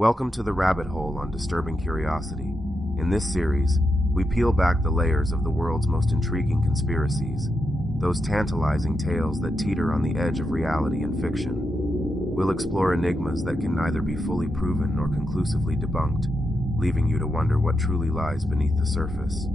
Welcome to the rabbit hole on disturbing curiosity. In this series, we peel back the layers of the world's most intriguing conspiracies, those tantalizing tales that teeter on the edge of reality and fiction. We'll explore enigmas that can neither be fully proven nor conclusively debunked, leaving you to wonder what truly lies beneath the surface.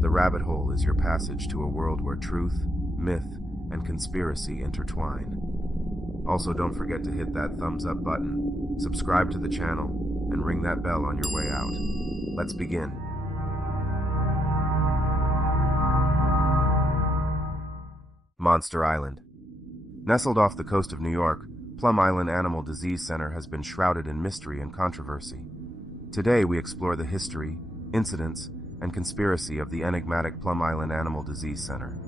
The rabbit hole is your passage to a world where truth, myth, and conspiracy intertwine. Also, don't forget to hit that thumbs up button, subscribe to the channel, and ring that bell on your way out. Let's begin. Monster Island. Nestled off the coast of New York, Plum Island Animal Disease Center has been shrouded in mystery and controversy. Today we explore the history, incidents, and conspiracy of the enigmatic Plum Island Animal Disease Center.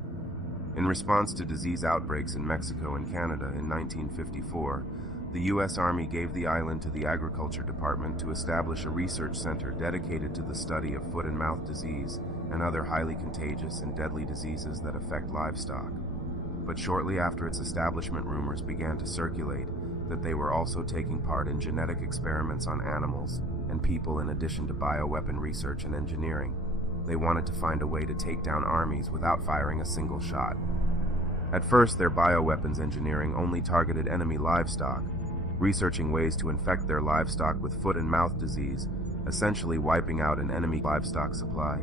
In response to disease outbreaks in Mexico and Canada in 1954, the U.S. Army gave the island to the Agriculture Department to establish a research center dedicated to the study of foot and mouth disease and other highly contagious and deadly diseases that affect livestock. But shortly after its establishment, rumors began to circulate that they were also taking part in genetic experiments on animals and people in addition to bioweapon research and engineering. They wanted to find a way to take down armies without firing a single shot. At first, their bioweapons engineering only targeted enemy livestock, researching ways to infect their livestock with foot and mouth disease, essentially wiping out an enemy livestock supply.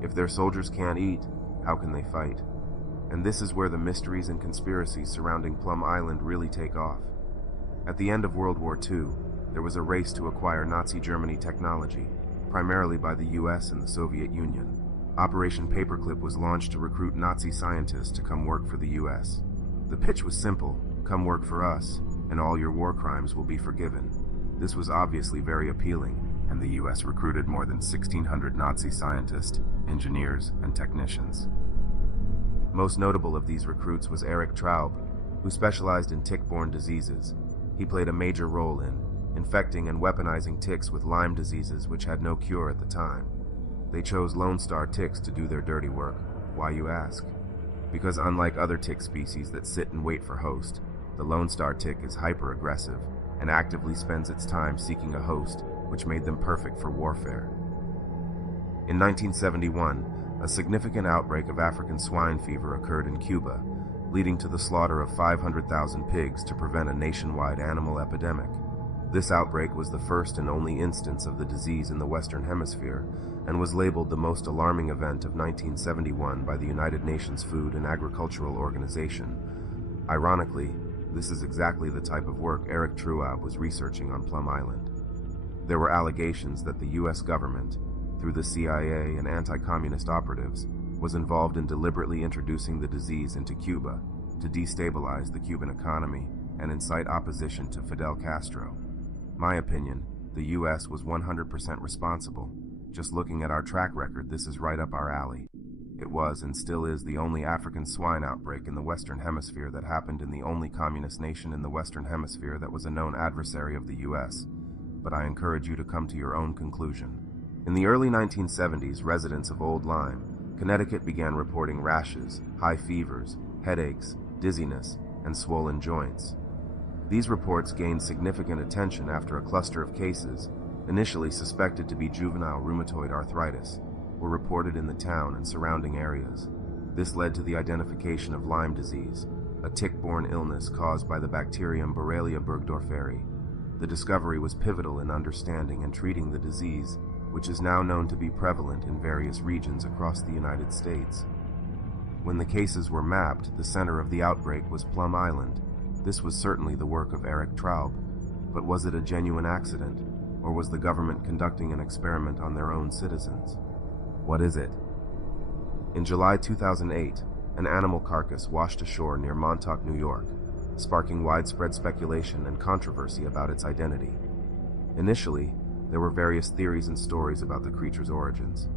If their soldiers can't eat, how can they fight? And this is where the mysteries and conspiracies surrounding Plum Island really take off. At the end of World War II, there was a race to acquire Nazi Germany technology, primarily by the US and the Soviet Union. Operation Paperclip was launched to recruit Nazi scientists to come work for the US. The pitch was simple: come work for us, and all your war crimes will be forgiven. This was obviously very appealing, and the US recruited more than 1,600 Nazi scientists, engineers, and technicians. Most notable of these recruits was Erich Traub, who specialized in tick-borne diseases. He played a major role in infecting and weaponizing ticks with Lyme diseases, which had no cure at the time. They chose Lone Star ticks to do their dirty work. Why, you ask? Because unlike other tick species that sit and wait for host, the Lone Star tick is hyper-aggressive and actively spends its time seeking a host, which made them perfect for warfare. In 1971, a significant outbreak of African swine fever occurred in Cuba, leading to the slaughter of 500,000 pigs to prevent a nationwide animal epidemic. This outbreak was the first and only instance of the disease in the Western Hemisphere and was labeled the most alarming event of 1971 by the United Nations Food and Agricultural Organization. Ironically, this is exactly the type of work Erich Traub was researching on Plum Island. There were allegations that the U.S. government, through the CIA and anti-communist operatives, was involved in deliberately introducing the disease into Cuba to destabilize the Cuban economy and incite opposition to Fidel Castro. My opinion, the U.S. was 100% responsible. Just looking at our track record, this is right up our alley. It was and still is the only African swine outbreak in the Western Hemisphere that happened in the only communist nation in the Western Hemisphere that was a known adversary of the U.S. But I encourage you to come to your own conclusion. In the early 1970s, residents of Old Lyme, Connecticut began reporting rashes, high fevers, headaches, dizziness, and swollen joints. These reports gained significant attention after a cluster of cases, initially suspected to be juvenile rheumatoid arthritis, were reported in the town and surrounding areas. This led to the identification of Lyme disease, a tick-borne illness caused by the bacterium Borrelia burgdorferi. The discovery was pivotal in understanding and treating the disease, which is now known to be prevalent in various regions across the United States. When the cases were mapped, the center of the outbreak was Plum Island. This was certainly the work of Erich Traub, but was it a genuine accident, or was the government conducting an experiment on their own citizens? What is it? In July 2008, an animal carcass washed ashore near Montauk, New York, sparking widespread speculation and controversy about its identity. Initially, there were various theories and stories about the creature's origins.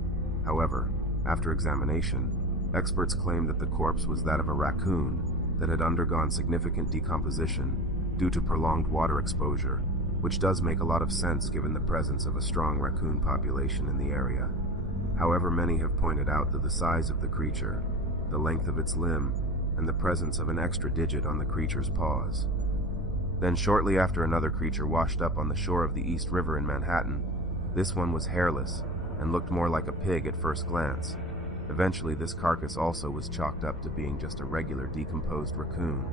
However, after examination, experts claimed that the corpse was that of a raccoon that had undergone significant decomposition due to prolonged water exposure, which does make a lot of sense given the presence of a strong raccoon population in the area. However, many have pointed out that the size of the creature, the length of its limb, and the presence of an extra digit on the creature's paws. Then shortly after, another creature washed up on the shore of the East River in Manhattan. This one was hairless and looked more like a pig at first glance. Eventually, this carcass also was chalked up to being just a regular decomposed raccoon.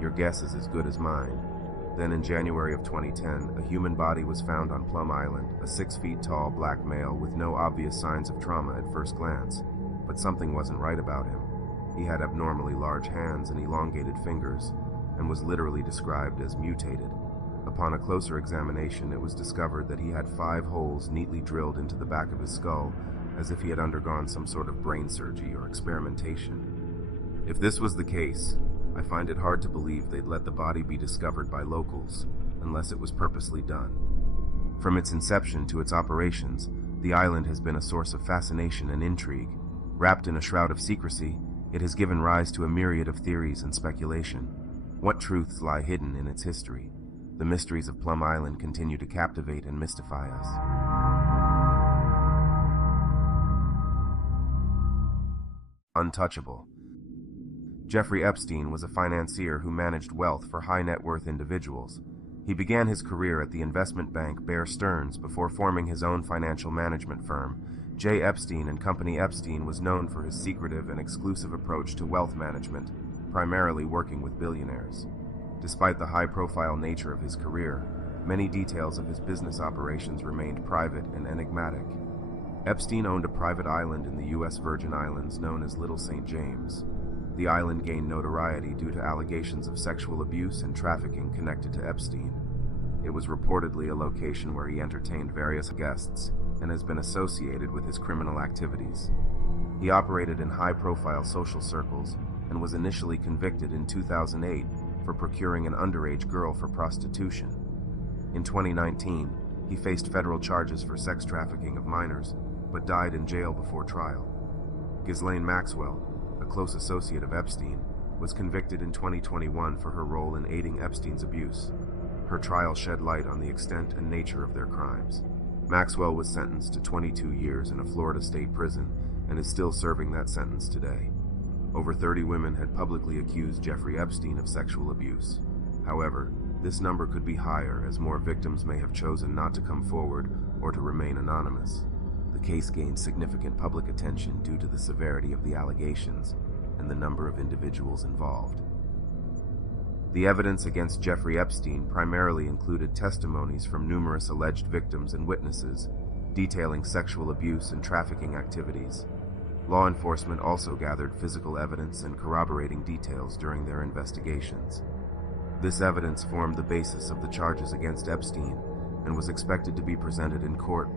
Your guess is as good as mine. Then in January of 2010, a human body was found on Plum Island, a 6 feet tall black male with no obvious signs of trauma at first glance. But something wasn't right about him. He had abnormally large hands and elongated fingers, and was literally described as mutated. Upon a closer examination, it was discovered that he had 5 holes neatly drilled into the back of his skull, as if he had undergone some sort of brain surgery or experimentation. If this was the case, I find it hard to believe they'd let the body be discovered by locals, unless it was purposely done. From its inception to its operations, the island has been a source of fascination and intrigue. Wrapped in a shroud of secrecy, it has given rise to a myriad of theories and speculation. What truths lie hidden in its history? The mysteries of Plum Island continue to captivate and mystify us. Untouchable. Jeffrey Epstein was a financier who managed wealth for high-net-worth individuals. He began his career at the investment bank Bear Stearns before forming his own financial management firm. J. Epstein and Company Epstein was known for his secretive and exclusive approach to wealth management, primarily working with billionaires. Despite the high-profile nature of his career, many details of his business operations remained private and enigmatic. Epstein owned a private island in the U.S. Virgin Islands known as Little St. James. The island gained notoriety due to allegations of sexual abuse and trafficking connected to Epstein. It was reportedly a location where he entertained various guests and has been associated with his criminal activities. He operated in high-profile social circles and was initially convicted in 2008 for procuring an underage girl for prostitution. In 2019, he faced federal charges for sex trafficking of minors, but died in jail before trial. Ghislaine Maxwell, a close associate of Epstein, was convicted in 2021 for her role in aiding Epstein's abuse. Her trial shed light on the extent and nature of their crimes. Maxwell was sentenced to 22 years in a Florida state prison and is still serving that sentence today. Over 30 women had publicly accused Jeffrey Epstein of sexual abuse. However, this number could be higher as more victims may have chosen not to come forward or to remain anonymous. The case gained significant public attention due to the severity of the allegations and the number of individuals involved. The evidence against Jeffrey Epstein primarily included testimonies from numerous alleged victims and witnesses, detailing sexual abuse and trafficking activities. Law enforcement also gathered physical evidence and corroborating details during their investigations. This evidence formed the basis of the charges against Epstein and was expected to be presented in court.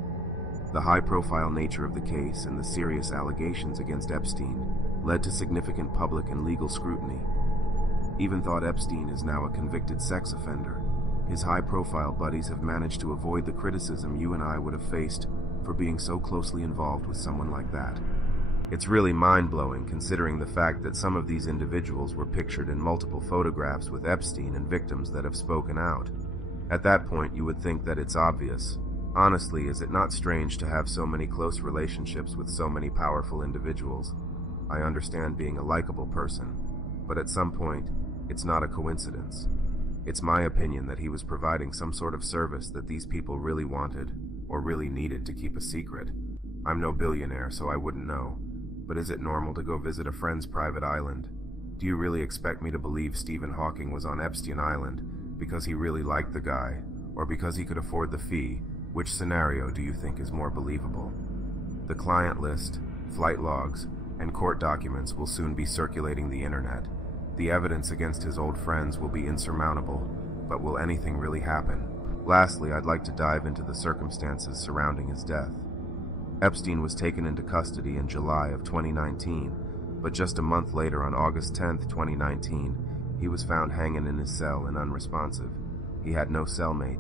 The high-profile nature of the case and the serious allegations against Epstein led to significant public and legal scrutiny. Even thought Epstein is now a convicted sex offender, his high-profile buddies have managed to avoid the criticism you and I would have faced for being so closely involved with someone like that. It's really mind-blowing considering the fact that some of these individuals were pictured in multiple photographs with Epstein and victims that have spoken out. At that point, you would think that it's obvious. Honestly, is it not strange to have so many close relationships with so many powerful individuals? I understand being a likable person, but at some point, it's not a coincidence. It's my opinion that he was providing some sort of service that these people really wanted, or really needed to keep a secret. I'm no billionaire, so I wouldn't know. But is it normal to go visit a friend's private island? Do you really expect me to believe Stephen Hawking was on Epstein Island because he really liked the guy, or because he could afford the fee? Which scenario do you think is more believable? The client list, flight logs, and court documents will soon be circulating the internet. The evidence against his old friends will be insurmountable, but will anything really happen? Lastly, I'd like to dive into the circumstances surrounding his death. Epstein was taken into custody in July of 2019, but just a month later, on August 10, 2019, he was found hanging in his cell and unresponsive. He had no cellmate.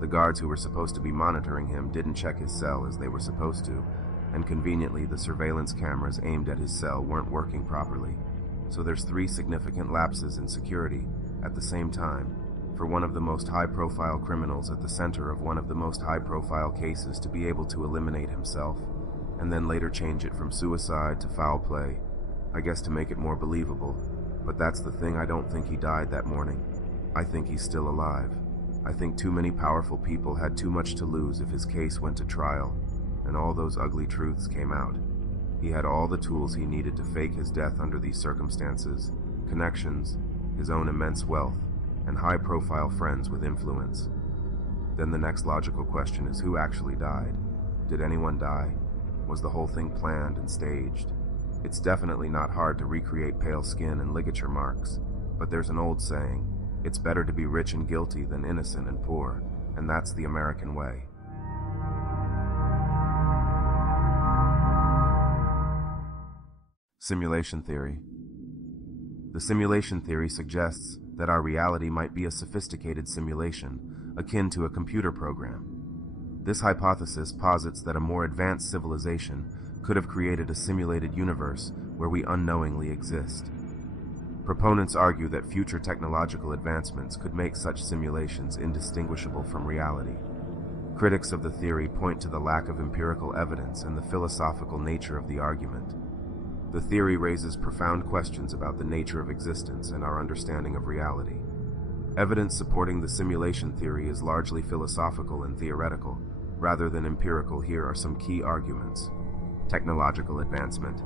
The guards who were supposed to be monitoring him didn't check his cell as they were supposed to, and conveniently the surveillance cameras aimed at his cell weren't working properly. So there's 3 significant lapses in security at the same time. For one of the most high-profile criminals at the center of one of the most high-profile cases to be able to eliminate himself, and then later change it from suicide to foul play, I guess to make it more believable, but that's the thing, I don't think he died that morning. I think he's still alive. I think too many powerful people had too much to lose if his case went to trial, and all those ugly truths came out. He had all the tools he needed to fake his death under these circumstances, connections, his own immense wealth, and high-profile friends with influence. Then the next logical question is, who actually died? Did anyone die? Was the whole thing planned and staged? It's definitely not hard to recreate pale skin and ligature marks, but there's an old saying, it's better to be rich and guilty than innocent and poor, and that's the American way. Simulation theory. The simulation theory suggests that our reality might be a sophisticated simulation, akin to a computer program. This hypothesis posits that a more advanced civilization could have created a simulated universe where we unknowingly exist. Proponents argue that future technological advancements could make such simulations indistinguishable from reality. Critics of the theory point to the lack of empirical evidence and the philosophical nature of the argument. The theory raises profound questions about the nature of existence and our understanding of reality. Evidence supporting the simulation theory is largely philosophical and theoretical, rather than empirical. Here are some key arguments. Technological advancement.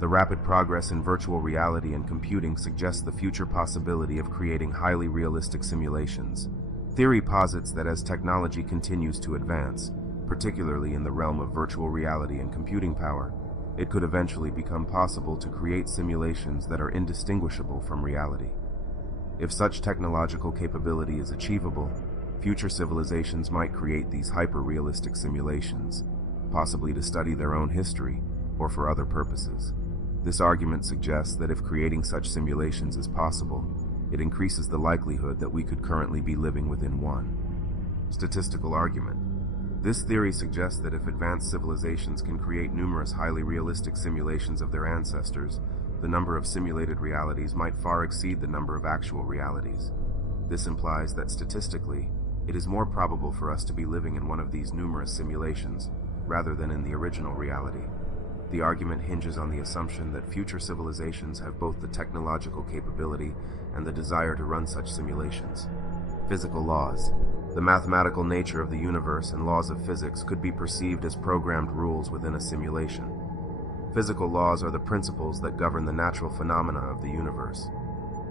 The rapid progress in virtual reality and computing suggests the future possibility of creating highly realistic simulations. Theory posits that as technology continues to advance, particularly in the realm of virtual reality and computing power, it could eventually become possible to create simulations that are indistinguishable from reality. If such technological capability is achievable, future civilizations might create these hyper-realistic simulations, possibly to study their own history or for other purposes. This argument suggests that if creating such simulations is possible, it increases the likelihood that we could currently be living within one. Statistical argument. This theory suggests that if advanced civilizations can create numerous highly realistic simulations of their ancestors, the number of simulated realities might far exceed the number of actual realities. This implies that statistically, it is more probable for us to be living in one of these numerous simulations, rather than in the original reality. The argument hinges on the assumption that future civilizations have both the technological capability and the desire to run such simulations. Physical laws. The mathematical nature of the universe and laws of physics could be perceived as programmed rules within a simulation. Physical laws are the principles that govern the natural phenomena of the universe.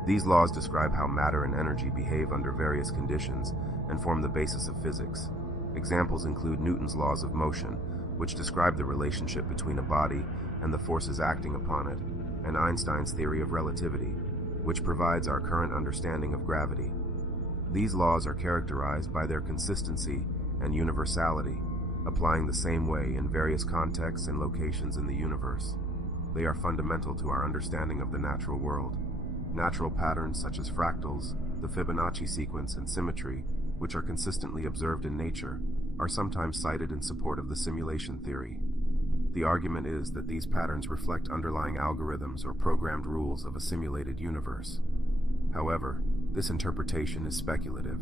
These laws describe how matter and energy behave under various conditions and form the basis of physics. Examples include Newton's laws of motion, which describe the relationship between a body and the forces acting upon it, and Einstein's theory of relativity, which provides our current understanding of gravity. These laws are characterized by their consistency and universality, applying the same way in various contexts and locations in the universe. They are fundamental to our understanding of the natural world. Natural patterns such as fractals, the Fibonacci sequence, and symmetry, which are consistently observed in nature, are sometimes cited in support of the simulation theory. The argument is that these patterns reflect underlying algorithms or programmed rules of a simulated universe. However, this interpretation is speculative.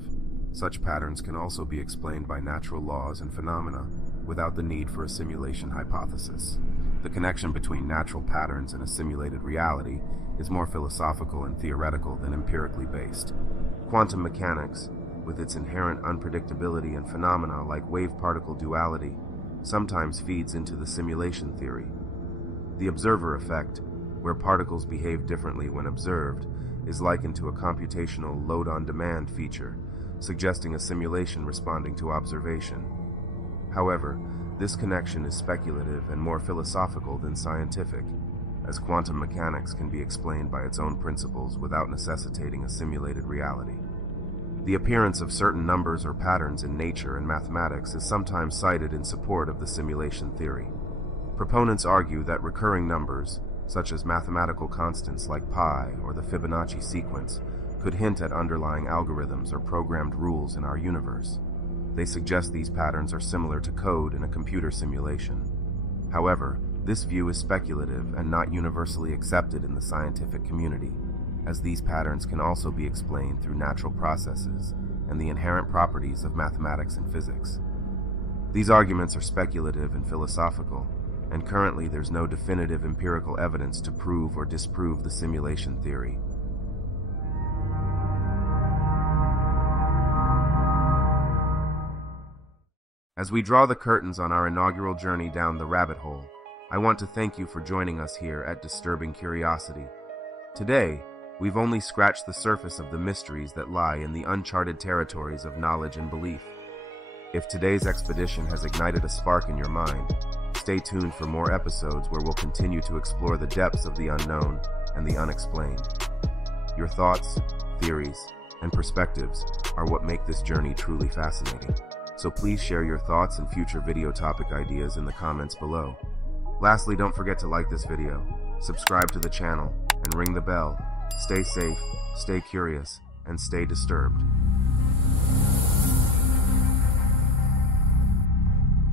Such patterns can also be explained by natural laws and phenomena without the need for a simulation hypothesis. The connection between natural patterns and a simulated reality is more philosophical and theoretical than empirically based. Quantum mechanics, with its inherent unpredictability and phenomena like wave-particle duality, sometimes feeds into the simulation theory. The observer effect, where particles behave differently when observed, is likened to a computational load-on-demand feature, suggesting a simulation responding to observation. However, this connection is speculative and more philosophical than scientific, as quantum mechanics can be explained by its own principles without necessitating a simulated reality. The appearance of certain numbers or patterns in nature and mathematics is sometimes cited in support of the simulation theory. Proponents argue that recurring numbers, such as mathematical constants like pi or the Fibonacci sequence, could hint at underlying algorithms or programmed rules in our universe. They suggest these patterns are similar to code in a computer simulation. However, this view is speculative and not universally accepted in the scientific community, as these patterns can also be explained through natural processes and the inherent properties of mathematics and physics. These arguments are speculative and philosophical, and currently there's no definitive empirical evidence to prove or disprove the simulation theory. As we draw the curtains on our inaugural journey down the rabbit hole, I want to thank you for joining us here at Disturbing Curiosity. Today, we've only scratched the surface of the mysteries that lie in the uncharted territories of knowledge and belief. If today's expedition has ignited a spark in your mind, stay tuned for more episodes where we'll continue to explore the depths of the unknown and the unexplained. Your thoughts, theories, and perspectives are what make this journey truly fascinating. So please share your thoughts and future video topic ideas in the comments below. Lastly, don't forget to like this video, subscribe to the channel, and ring the bell. Stay safe, stay curious, and stay disturbed.